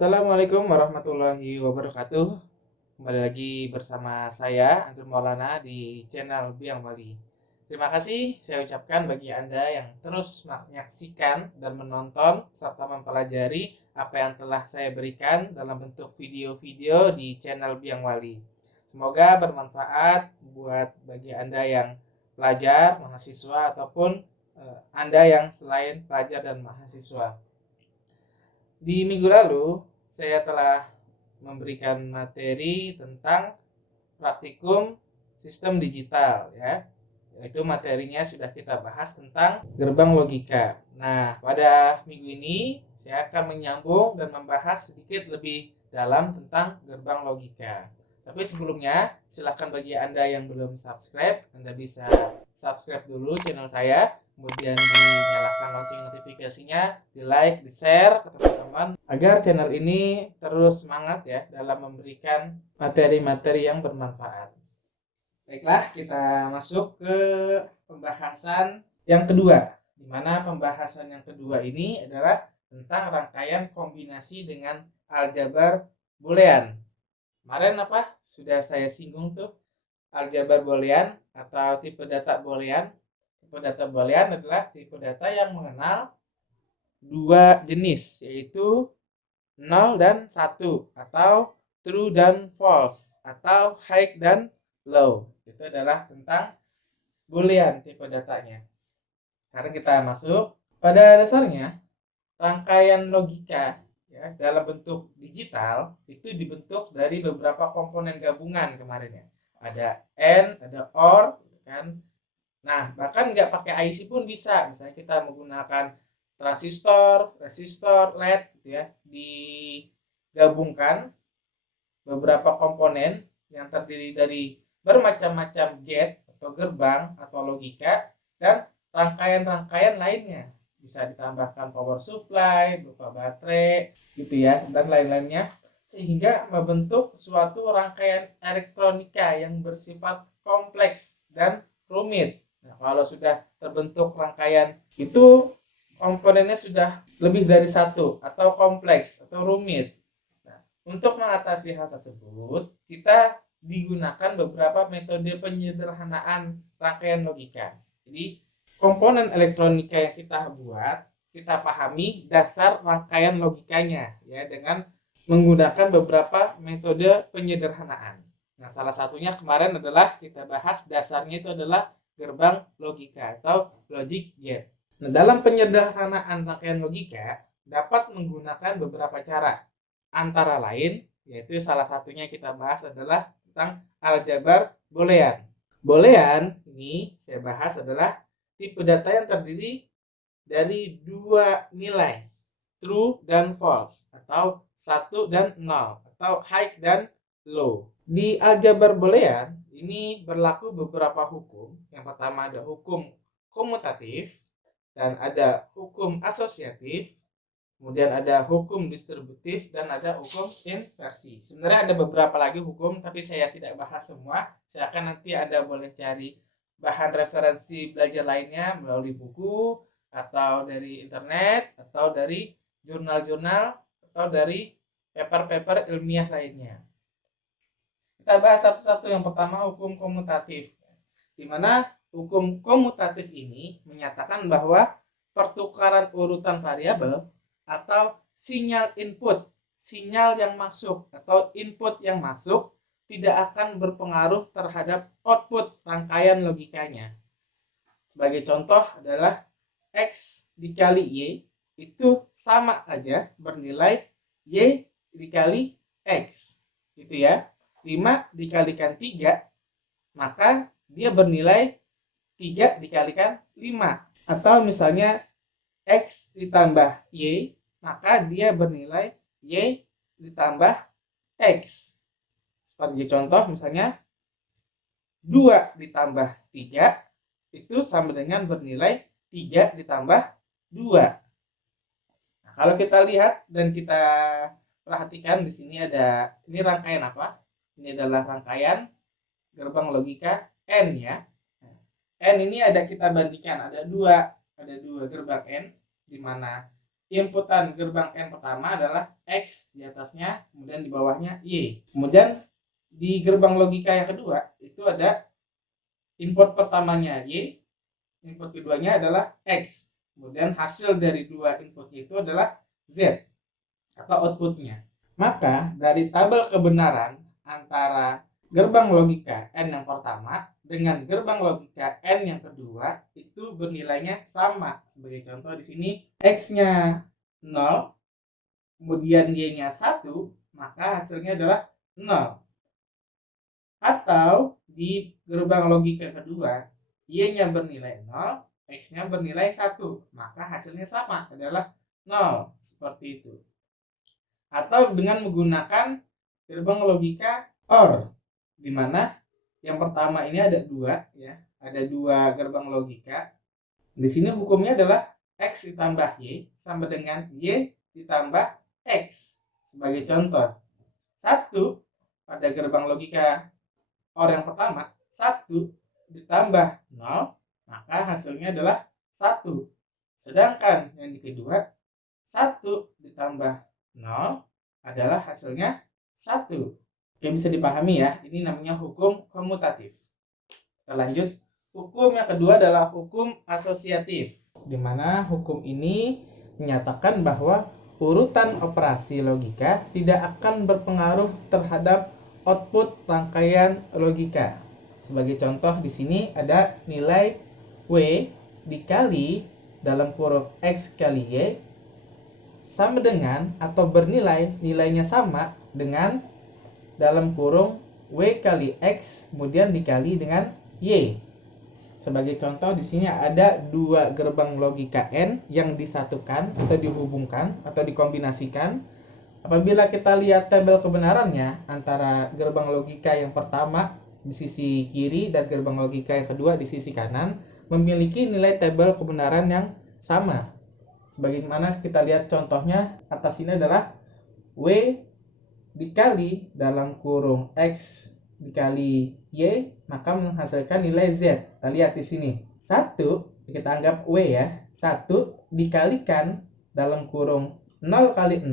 Assalamualaikum warahmatullahi wabarakatuh. Kembali lagi bersama saya Andrew Maulana di channel Biang Bali. Terima kasih saya ucapkan bagi Anda yang terus menyaksikan dan menonton serta mempelajari apa yang telah saya berikan dalam bentuk video-video di channel Biang Wali. Semoga bermanfaat buat bagi Anda yang pelajar, mahasiswa ataupun Anda yang selain pelajar dan mahasiswa. Di minggu lalu, saya telah memberikan materi tentang praktikum sistem digital ya. Yaitu materinya sudah kita bahas tentang gerbang logika. Nah, pada minggu ini saya akan menyambung dan membahas sedikit lebih dalam tentang gerbang logika. Tapi sebelumnya, silakan bagi Anda yang belum subscribe, Anda bisa subscribe dulu channel saya, kemudian dinyalakan lonceng notifikasinya, di like, di share ke teman-teman agar channel ini terus semangat ya dalam memberikan materi-materi yang bermanfaat. Baiklah, kita masuk ke pembahasan yang kedua, di mana pembahasan yang kedua ini adalah tentang rangkaian kombinasi dengan aljabar boolean. Kemarin sudah saya singgung tuh, aljabar boolean atau tipe data boolean. Tipe data boolean adalah tipe data yang mengenal dua jenis, yaitu 0 dan 1, atau true dan false, atau high dan low. Itu adalah tentang boolean tipe datanya. Sekarang kita masuk. Pada dasarnya, rangkaian logika ya, dalam bentuk digital itu dibentuk dari beberapa komponen gabungan kemarin ya. Ada AND, ada OR, kan. Nah, bahkan nggak pakai IC pun bisa. Misalnya kita menggunakan transistor, resistor, LED gitu ya, digabungkan beberapa komponen yang terdiri dari bermacam-macam gate atau gerbang atau logika dan rangkaian-rangkaian lainnya. Bisa ditambahkan power supply, berupa baterai gitu ya, dan lain-lainnya, sehingga membentuk suatu rangkaian elektronika yang bersifat kompleks dan rumit. Nah, kalau sudah terbentuk rangkaian itu, komponennya sudah lebih dari satu atau kompleks atau rumit. Nah, untuk mengatasi hal tersebut, kita digunakan beberapa metode penyederhanaan rangkaian logika. Jadi, komponen elektronika yang kita buat, kita pahami dasar rangkaian logikanya ya dengan menggunakan beberapa metode penyederhanaan. Nah, salah satunya kemarin adalah kita bahas dasarnya itu adalah gerbang logika atau logic gate. Nah, dalam penyederhanaan rangkaian logika dapat menggunakan beberapa cara. Antara lain, yaitu salah satunya kita bahas adalah tentang aljabar boolean. Boolean ini saya bahas adalah tipe data yang terdiri dari dua nilai, true dan false, atau 1 dan 0, atau high dan low. Di aljabar boolean ini berlaku beberapa hukum. Yang pertama ada hukum komutatif, dan ada hukum asosiatif, kemudian ada hukum distributif, dan ada hukum inversi. Sebenarnya ada beberapa lagi hukum, tapi saya tidak bahas semua. Silakan nanti Anda boleh cari bahan referensi belajar lainnya melalui buku, atau dari internet, atau dari jurnal-jurnal, atau dari paper-paper ilmiah lainnya. Kita bahas satu-satu. Yang pertama hukum komutatif, di mana hukum komutatif ini menyatakan bahwa pertukaran urutan variabel atau sinyal input, sinyal yang masuk atau input yang masuk tidak akan berpengaruh terhadap output rangkaian logikanya. Sebagai contoh adalah X dikali Y itu sama aja bernilai Y dikali X. Gitu ya. 5 dikalikan 3, maka dia bernilai 3 dikalikan 5. Atau misalnya X ditambah Y, maka dia bernilai Y ditambah X. Sebagai contoh misalnya 2 ditambah 3 itu sama dengan bernilai 3 ditambah 2. Nah, kalau kita lihat dan kita perhatikan di sini ada, ini rangkaian apa? Ini adalah rangkaian gerbang logika N ya. N ini ada kita bandingkan, ada dua gerbang N, di mana inputan gerbang N pertama adalah X di atasnya, kemudian di bawahnya Y. Kemudian di gerbang logika yang kedua itu ada input pertamanya Y, input keduanya adalah X. Kemudian hasil dari dua inputnya itu adalah Z atau outputnya. Maka dari tabel kebenaran antara gerbang logika N yang pertama dengan gerbang logika N yang kedua itu bernilainya sama. Sebagai contoh di sini X-nya 0, kemudian Y-nya 1, maka hasilnya adalah 0. Atau di gerbang logika kedua, Y-nya bernilai 0, X-nya bernilai 1, maka hasilnya sama adalah 0. Seperti itu. Atau dengan menggunakan gerbang logika OR, di mana yang pertama ini ada dua, ya, ada dua gerbang logika. Di sini hukumnya adalah X ditambah Y sama dengan Y ditambah X. Sebagai contoh, 1 pada gerbang logika OR yang pertama, 1 ditambah 0, maka hasilnya adalah 1. Sedangkan yang di kedua, 1 ditambah 0 adalah hasilnya 1. Oke, bisa dipahami ya, ini namanya hukum komutatif. Kita lanjut. Hukum yang kedua adalah hukum asosiatif, di mana hukum ini menyatakan bahwa urutan operasi logika tidak akan berpengaruh terhadap output rangkaian logika. Sebagai contoh di sini ada nilai W dikali dalam kurung X kali Y sama dengan atau bernilai nilainya sama dengan dalam kurung W kali X kemudian dikali dengan Y. Sebagai contoh di sini ada dua gerbang logika N yang disatukan atau dihubungkan atau dikombinasikan. Apabila kita lihat tabel kebenarannya antara gerbang logika yang pertama di sisi kiri dan gerbang logika yang kedua di sisi kanan memiliki nilai tabel kebenaran yang sama. Sebagaimana kita lihat contohnya atas ini adalah W dikali dalam kurung X dikali Y, maka menghasilkan nilai Z. Kita lihat di sini. 1, kita anggap W ya. 1 dikalikan dalam kurung 0 kali 0.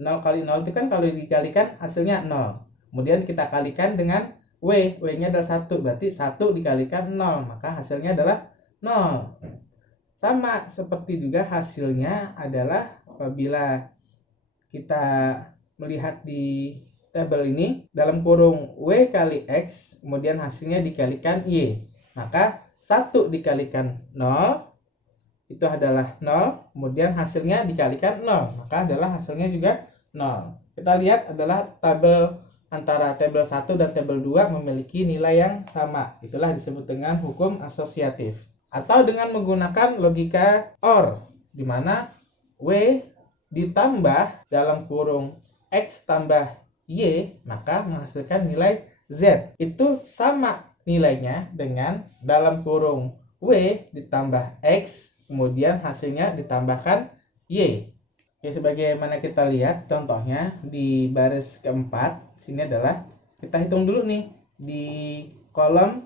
0 kali 0 itu kan kalau dikalikan hasilnya 0. Kemudian kita kalikan dengan W. W-nya adalah 1. Berarti 1 dikalikan 0. Maka hasilnya adalah 0. Sama seperti juga hasilnya adalah apabila kita melihat di tabel ini dalam kurung W kali X kemudian hasilnya dikalikan Y, maka 1 dikalikan 0 itu adalah 0, kemudian hasilnya dikalikan 0, maka adalah hasilnya juga 0. Kita lihat adalah tabel antara tabel 1 dan tabel 2 memiliki nilai yang sama. Itulah disebut dengan hukum asosiatif. Atau dengan menggunakan logika OR, di mana W ditambah dalam kurung X tambah Y, maka menghasilkan nilai Z. Itu sama nilainya dengan dalam kurung W ditambah X, kemudian hasilnya ditambahkan Y. Oke, sebagaimana kita lihat contohnya di baris keempat, sini adalah kita hitung dulu nih di kolom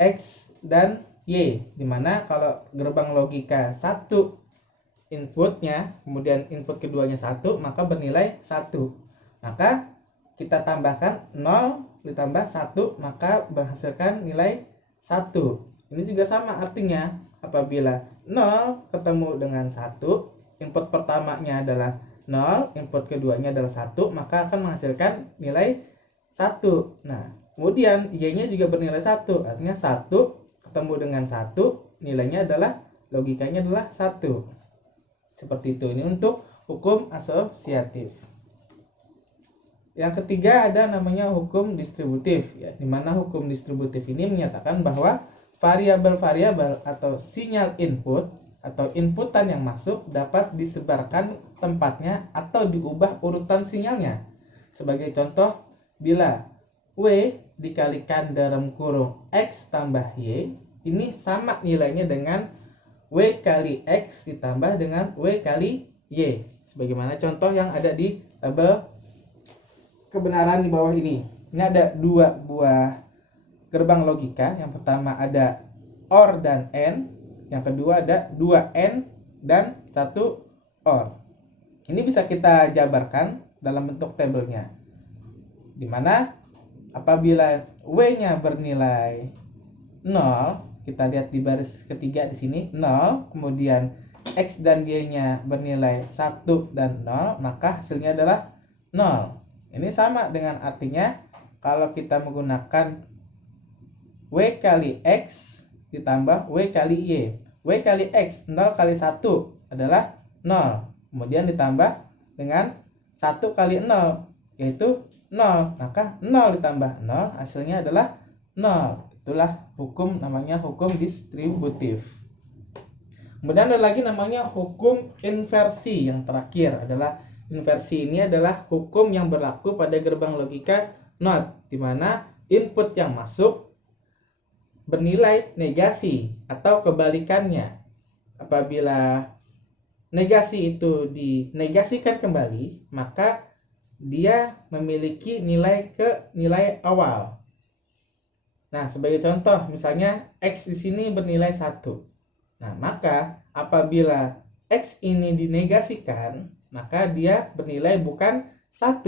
X dan Y, dimana kalau gerbang logika 1 inputnya, kemudian input keduanya 1, maka bernilai 1. Maka kita tambahkan 0 ditambah 1, maka menghasilkan nilai 1. Ini juga sama artinya, apabila 0 ketemu dengan 1, input pertamanya adalah 0, input keduanya adalah 1, maka akan menghasilkan nilai 1. Nah, kemudian Y-nya juga bernilai 1, artinya 1 ketemu dengan 1, nilainya adalah, logikanya adalah 1. Seperti itu. Ini untuk hukum asosiatif. Yang ketiga ada namanya hukum distributif, ya, di mana hukum distributif ini menyatakan bahwa variabel-variabel atau sinyal input atau inputan yang masuk dapat disebarkan tempatnya atau diubah urutan sinyalnya. Sebagai contoh, bila W dikalikan dalam kurung X tambah Y, ini sama nilainya dengan W kali X ditambah dengan W kali Y. Sebagaimana contoh yang ada di tabel kebenaran di bawah ini. Ini ada dua buah gerbang logika. Yang pertama ada OR dan AND. Yang kedua ada 2 AND dan 1 OR. Ini bisa kita jabarkan dalam bentuk tabelnya, dimana apabila W-nya bernilai 0, kita lihat di baris ketiga di sini 0, kemudian X dan Y-nya bernilai 1 dan 0, maka hasilnya adalah 0. Ini sama dengan artinya kalau kita menggunakan W kali X ditambah W kali Y. W kali X 0 kali 1 adalah 0. Kemudian ditambah dengan 1 kali 0, yaitu 0. Maka 0 ditambah 0 hasilnya adalah 0. Itulah hukum, namanya hukum distributif. Kemudian ada lagi namanya hukum inversi. Yang terakhir adalah inversi. Ini adalah hukum yang berlaku pada gerbang logika NOT, di mana input yang masuk bernilai negasi atau kebalikannya. Apabila negasi itu dinegasikan kembali, maka dia memiliki nilai ke nilai awal. Nah, sebagai contoh, misalnya X di sini bernilai 1. Nah, maka apabila X ini dinegasikan, maka dia bernilai bukan 1.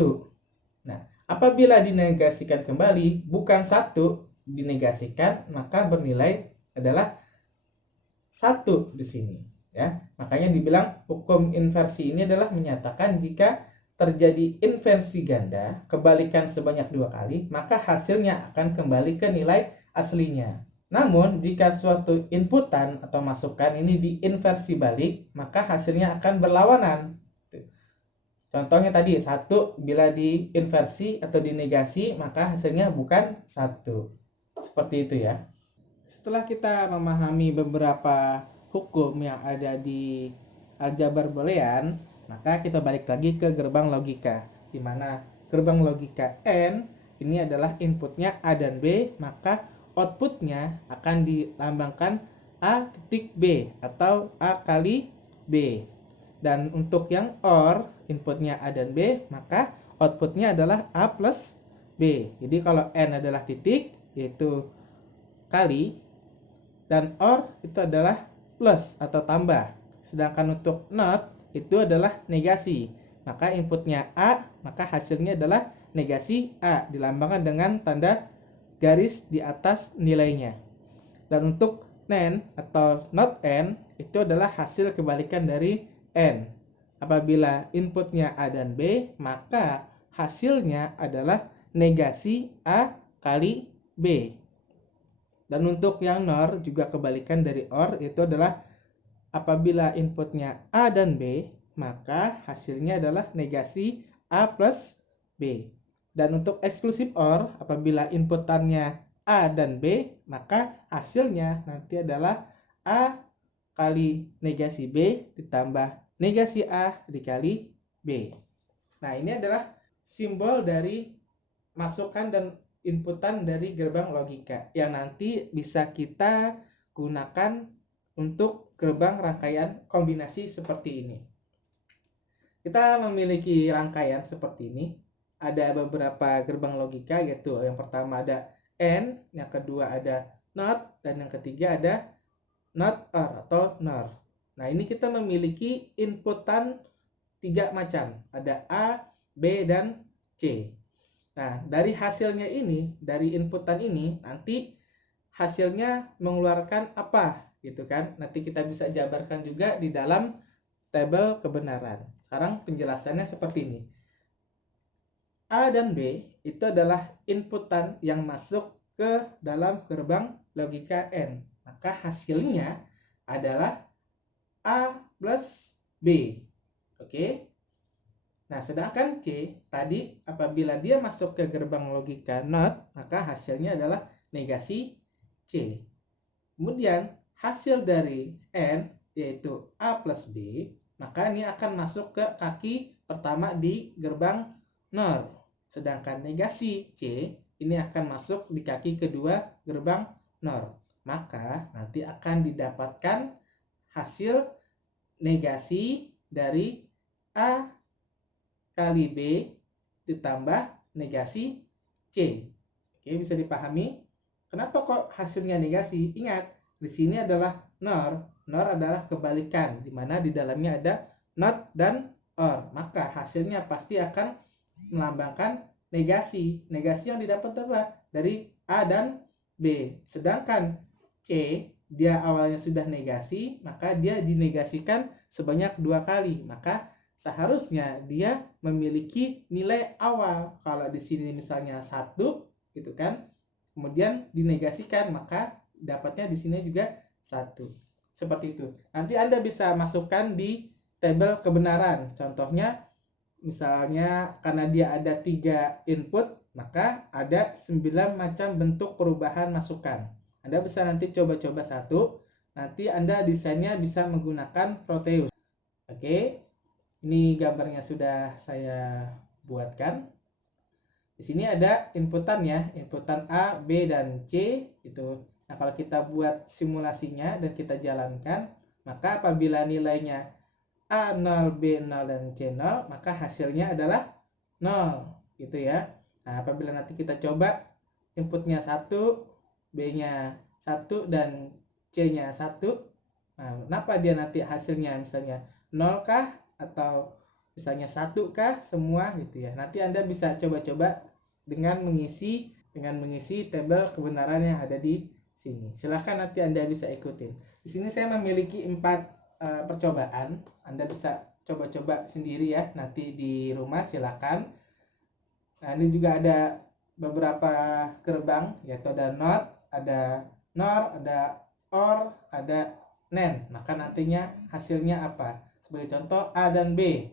Nah, apabila dinegasikan kembali, bukan 1 dinegasikan, maka bernilai adalah 1 di sini. Ya, makanya dibilang hukum inversi ini adalah menyatakan jika terjadi inversi ganda, kebalikan sebanyak 2 kali, maka hasilnya akan kembali ke nilai aslinya. Namun, jika suatu inputan atau masukan ini diinversi balik, maka hasilnya akan berlawanan. Contohnya tadi, 1 bila diinversi atau dinegasi, maka hasilnya bukan 1. Seperti itu ya. Setelah kita memahami beberapa hukum yang ada di aljabar boolean, maka kita balik lagi ke gerbang logika, di mana gerbang logika N ini adalah inputnya A dan B, maka outputnya akan dilambangkan A titik B atau A kali B. Dan untuk yang OR, inputnya A dan B, maka outputnya adalah A plus B. Jadi kalau N adalah titik, yaitu kali, dan OR itu adalah plus atau tambah. Sedangkan untuk NOT itu adalah negasi. Maka inputnya A, maka hasilnya adalah negasi A, dilambangkan dengan tanda garis di atas nilainya. Dan untuk NaN atau not N itu adalah hasil kebalikan dari N. Apabila inputnya A dan B, maka hasilnya adalah negasi A kali B. Dan untuk yang NOR juga kebalikan dari OR, itu adalah apabila inputnya A dan B, maka hasilnya adalah negasi A plus B. Dan untuk eksklusif OR, apabila inputannya A dan B, maka hasilnya nanti adalah A kali negasi B ditambah negasi A dikali B. Nah, ini adalah simbol dari masukan dan inputan dari gerbang logika yang nanti bisa kita gunakan untuk gerbang rangkaian kombinasi seperti ini. Kita memiliki rangkaian seperti ini. Ada beberapa gerbang logika, yaitu yang pertama ada AND, yang kedua ada NOT, dan yang ketiga ada NOT OR atau NOR. Nah, ini kita memiliki inputan 3 macam. Ada A, B, dan C. Nah, dari hasilnya ini, dari inputan ini, nanti hasilnya mengeluarkan apa, gitu kan? Nanti kita bisa jabarkan juga di dalam tabel kebenaran. Sekarang penjelasannya seperti ini. A dan B itu adalah inputan yang masuk ke dalam gerbang logika N. Maka hasilnya adalah A plus B. Oke. Nah, sedangkan C tadi apabila dia masuk ke gerbang logika NOT, maka hasilnya adalah negasi C. Kemudian hasil dari N yaitu A plus B, maka ini akan masuk ke kaki pertama di gerbang NOR. Sedangkan negasi C ini akan masuk di kaki kedua gerbang NOR. Maka nanti akan didapatkan hasil negasi dari A kali B ditambah negasi C. Oke, bisa dipahami? Kenapa kok hasilnya negasi? Ingat, di sini adalah NOR. NOR adalah kebalikan, di mana di dalamnya ada not dan or, maka hasilnya pasti akan melambangkan negasi. Negasi yang didapat apa? Dari A dan B. Sedangkan C, dia awalnya sudah negasi, maka dia dinegasikan sebanyak 2 kali. Maka seharusnya dia memiliki nilai awal. Kalau di sini misalnya 1 gitu kan, kemudian dinegasikan, maka dapatnya di sini juga 1. Seperti itu. Nanti Anda bisa masukkan di tabel kebenaran. Contohnya misalnya karena dia ada 3 input, maka ada 9 macam bentuk perubahan masukan. Anda bisa nanti coba-coba satu. Nanti Anda desainnya bisa menggunakan Proteus. Oke. Ini gambarnya sudah saya buatkan. Di sini ada inputan ya, inputan A, B, dan C itu. Nah, kalau kita buat simulasinya dan kita jalankan, maka apabila nilainya A 0, B 0, dan C 0, maka hasilnya adalah 0 gitu ya. Nah, apabila nanti kita coba inputnya 1, B-nya 1, dan C-nya 1, nah, kenapa dia nanti hasilnya misalnya 0 kah atau misalnya 1 kah semua gitu ya. Nanti Anda bisa coba-coba dengan mengisi tabel kebenaran yang ada di sini. Silahkan nanti Anda bisa ikutin. Di sini saya memiliki 4 percobaan. Anda bisa coba-coba sendiri ya nanti di rumah, silahkan. Nah, ini juga ada beberapa gerbang, yaitu ada not, ada nor, ada or, ada nen. Maka nantinya hasilnya apa? Sebagai contoh A dan B.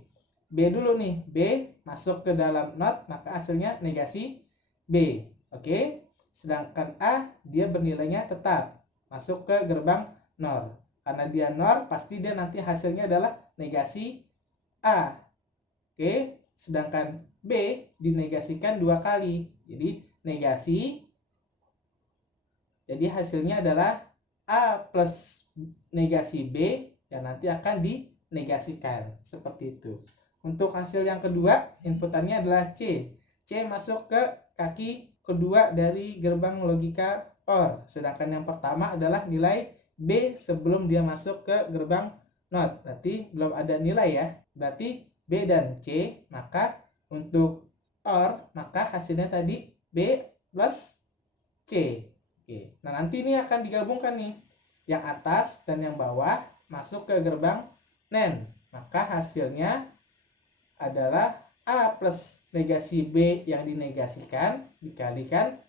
B dulu nih, B masuk ke dalam not, maka hasilnya negasi B. Oke. Sedangkan A dia bernilainya tetap, masuk ke gerbang nor. Karena dia nor, pasti dia nanti hasilnya adalah negasi A. Oke. Sedangkan B dinegasikan 2 kali. Jadi negasi. Jadi hasilnya adalah A plus negasi B yang nanti akan dinegasikan. Seperti itu. Untuk hasil yang kedua, inputannya adalah C. C masuk ke kaki kedua dari gerbang logika OR. Sedangkan yang pertama adalah nilai B sebelum dia masuk ke gerbang NOT. Berarti belum ada nilai ya. Berarti B dan C, maka untuk OR, maka hasilnya tadi B plus C. Oke. Nah, nanti ini akan digabungkan nih. Yang atas dan yang bawah masuk ke gerbang NAND. Maka hasilnya adalah A plus negasi B yang dinegasikan dikalikan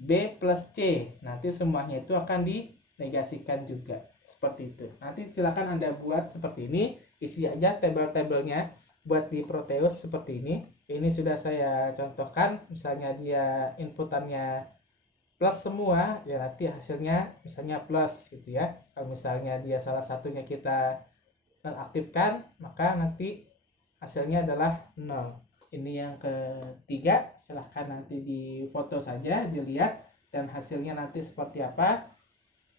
B plus C. Nanti semuanya itu akan dinegasikan juga. Seperti itu. Nanti silakan Anda buat seperti ini. Isi aja tabel-tabelnya. Buat di Proteus seperti ini. Ini sudah saya contohkan. Misalnya dia inputannya plus semua, ya nanti hasilnya misalnya plus gitu ya. Kalau misalnya dia salah satunya kita nonaktifkan, maka nanti hasilnya adalah 0. Ini yang ketiga, silahkan nanti difoto saja, dilihat, dan hasilnya nanti seperti apa.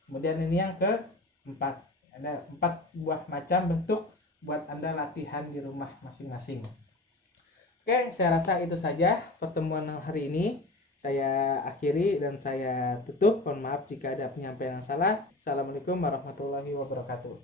Kemudian ini yang keempat, ada 4 buah macam bentuk buat Anda latihan di rumah masing-masing. Oke, saya rasa itu saja pertemuan hari ini. Saya akhiri dan saya tutup. Mohon maaf jika ada penyampaian yang salah. Assalamualaikum warahmatullahi wabarakatuh.